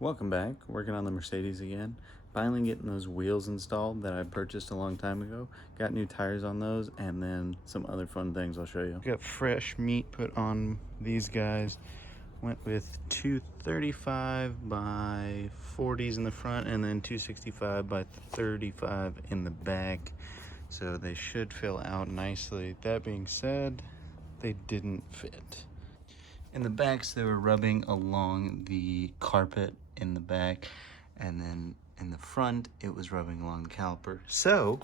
Welcome back. Working on the Mercedes again. Finally getting those wheels installed that I purchased a long time ago. Got new tires on those and then some other fun things I'll show you. Got fresh meat put on these guys. Went with 235 by 40s in the front and then 265 by 35 in the back. So they should fill out nicely. That being said, they didn't fit. In the backs, they were rubbing along the carpet in the back, and then in the front, it was rubbing along the caliper. So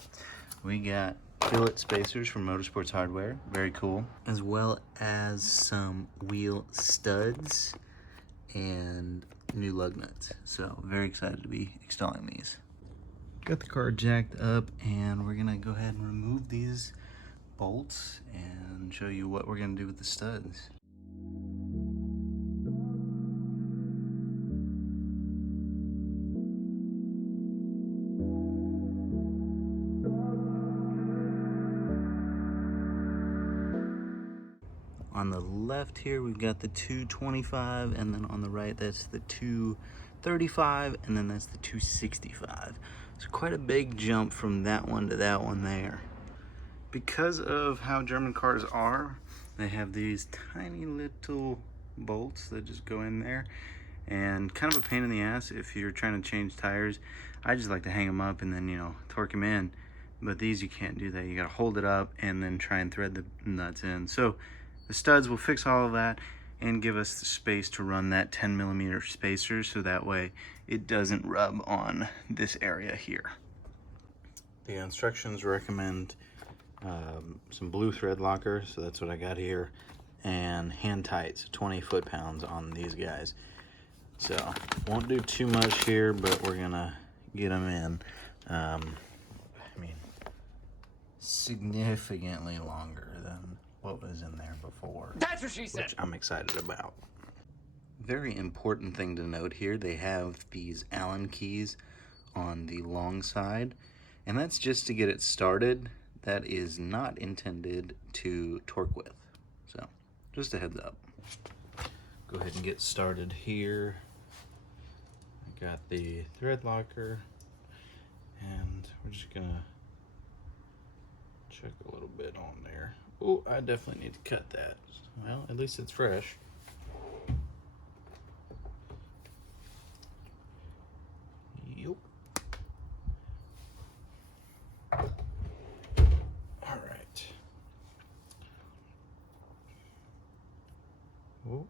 we got billet spacers from Motorsports Hardware, very cool, as well as some wheel studs and new lug nuts. So very excited to be installing these. Got the car jacked up, and we're gonna go ahead and remove these bolts and show you what we're gonna do with the studs. On the left here, we've got the 225, and then on the right, that's the 235, and then that's the 265. So quite a big jump from that one to that one there. Because of how German cars are, they have these tiny little bolts that just go in there, and kind of a pain in the ass if you're trying to change tires. I just like to hang them up and then, torque them in. But these, you can't do that. You gotta hold it up and then try and thread the nuts in. So the studs will fix all of that and give us the space to run that 10mm spacer, so that way it doesn't rub on this area here. The instructions recommend some blue thread locker, so that's what I got here, and hand tights, 20 foot-pounds on these guys. So won't do too much here, but we're gonna get them in. I mean, significantly longer than what was in there before. That's what she said. Which I'm excited about. Very important thing to note here, they have these Allen keys on the long side, and that's just to get it started. That is not intended to torque with. So just a heads up. Go ahead and get started here. I got the thread locker, and we're just gonna check a little bit on there. Oh, I definitely need to cut that. Well, at least it's fresh. Yup. All right. Oh,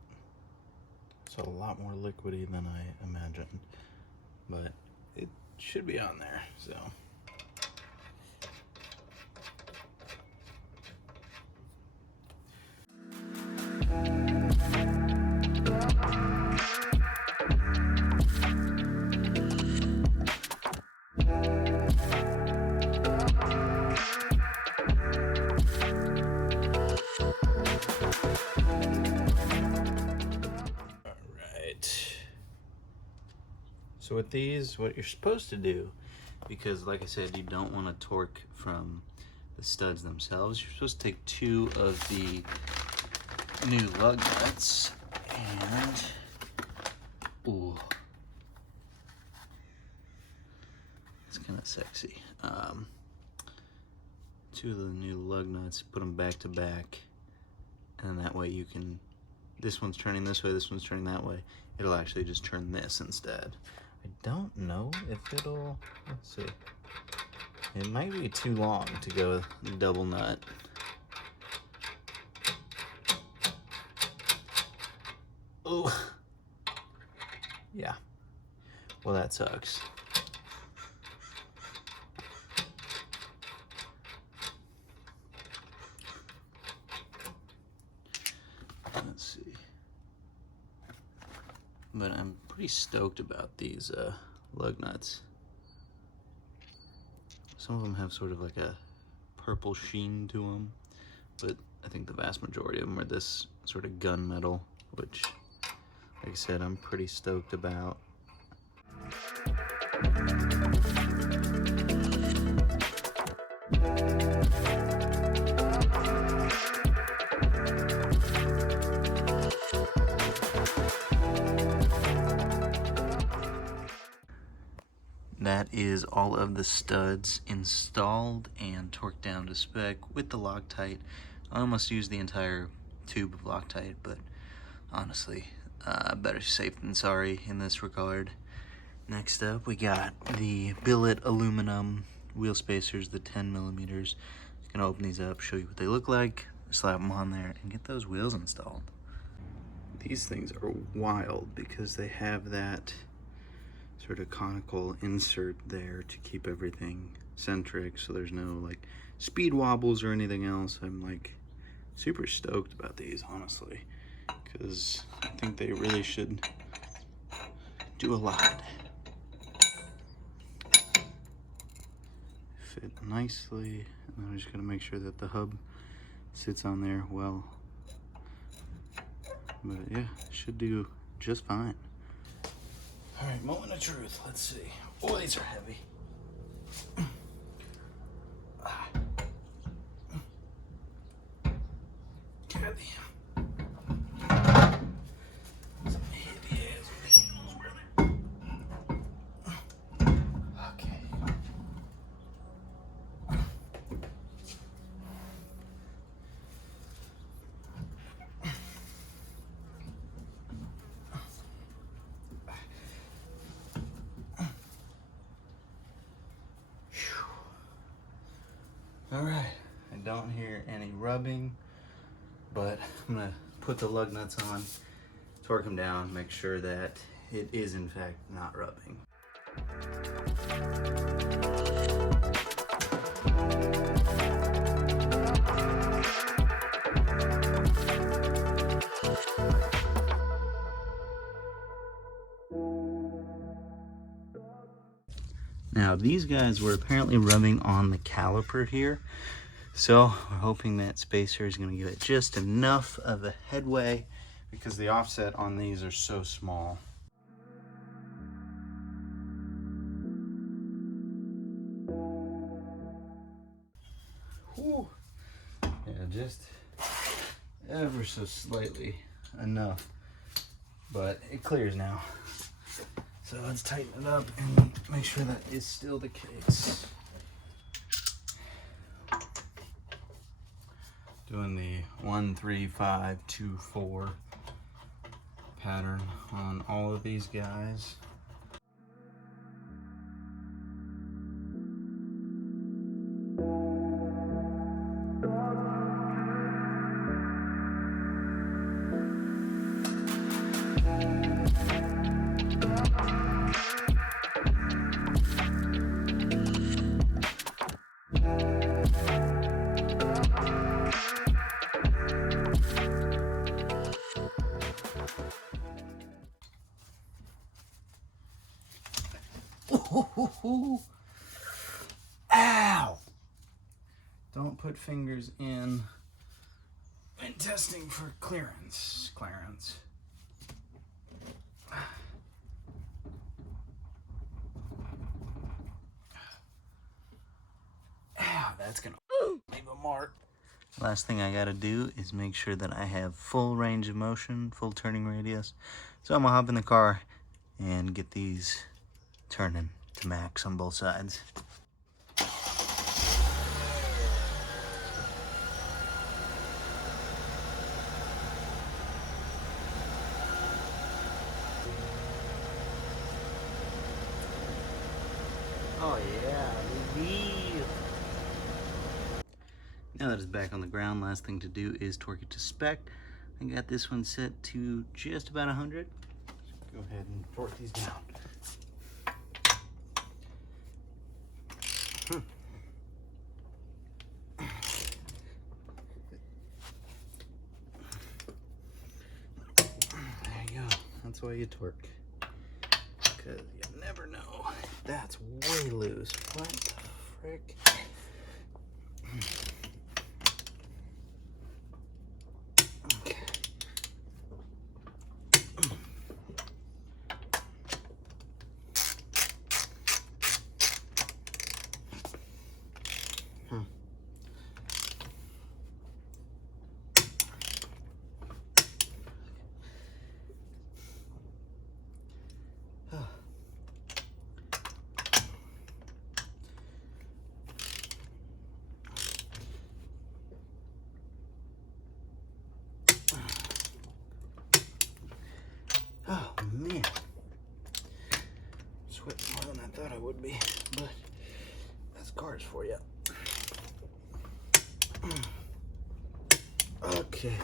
it's a lot more liquidy than I imagined, but it should be on there, so. So with these, what you're supposed to do, because like I said, you don't want to torque from the studs themselves, you're supposed to take two of the new lug nuts and, ooh, it's kind of sexy. Two of the new lug nuts, put them back to back, and that way you can, this one's turning this way, this one's turning that way, it'll actually just turn this instead. I don't know if it'll, let's see, it might be too long to go double nut. Oh, yeah, well that sucks. Let's see. But I'm pretty stoked about these lug nuts. Some of them have sort of like a purple sheen to them, but I think the vast majority of them are this sort of gunmetal, which, like I said, I'm pretty stoked about. that is all of the studs installed and torqued down to spec with the Loctite. I almost used the entire tube of Loctite, but honestly, better safe than sorry in this regard. Next up, we got the billet aluminum wheel spacers, the 10 millimeters. I'm gonna open these up, show you what they look like, slap them on there, and get those wheels installed. These things are wild because they have that sort of conical insert there to keep everything centric, so there's no like speed wobbles or anything else. I'm like super stoked about these, honestly, because I think they really should do a lot. Fit nicely, and I'm just gonna make sure that the hub sits on there well. But yeah, should do just fine. All right, moment of truth. Let's see. Oh, these are heavy. God damn. Some heavy ass wheels, brother. Okay. All right, I don't hear any rubbing, but I'm gonna put the lug nuts on, torque them down, make sure that it is in fact not rubbing. Now these guys were apparently rubbing on the caliper here, so we're hoping that spacer is going to give it just enough of a headway because the offset on these are so small. Whew. Yeah, just ever so slightly enough, but it clears now. So let's tighten it up and make sure that is still the case. Doing the 1, 3, 5, 2, 4 pattern on all of these guys. Ow! Don't put fingers in when testing for clearance. Ow, that's gonna leave a mark. Last thing I gotta do is make sure that I have full range of motion, full turning radius. So I'm gonna hop in the car and get these turning to max on both sides. Oh yeah, baby. Now that it's back on the ground, last thing to do is torque it to spec. I got this one set to just about 100. Go ahead and torque these down. There you go. That's why you torque. Because you never know. That's way loose. What the frick? Okay. thought I would be, but that's cars for you. Okay,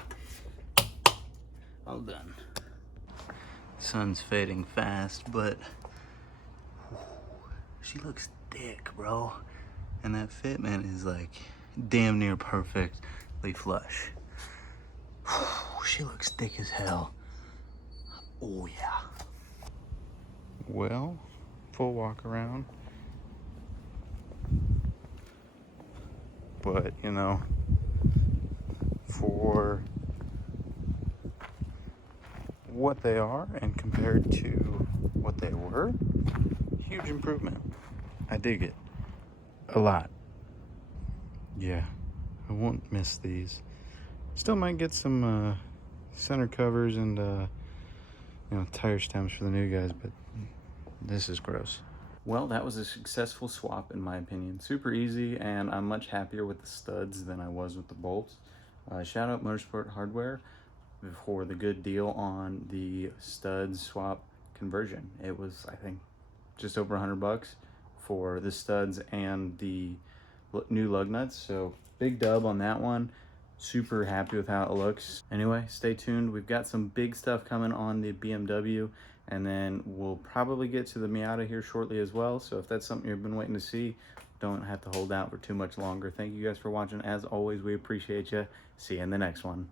all done. Sun's fading fast, but she looks thick, bro. And that fitment is like damn near perfectly flush. She looks thick as hell. Oh yeah. Well, full walk around. But you know, for what they are and compared to what they were, huge improvement. I dig it a lot. Yeah, I won't miss these. Still might get some center covers and you know, tire stems for the new guys, but this is gross. Well, that was a successful swap in my opinion. Super easy, and I'm much happier with the studs than I was with the bolts. Shout out Motorsport Hardware for the good deal on the studs swap conversion. It was, I think, just over $100 for the studs and the new lug nuts. So big dub on that one. Super happy with how it looks. Anyway, stay tuned. We've got some big stuff coming on the BMW, and then we'll probably get to the Miata here shortly as well. So if that's something you've been waiting to see, don't have to hold out for too much longer. Thank you guys for watching. As always, we appreciate you. See you in the next one.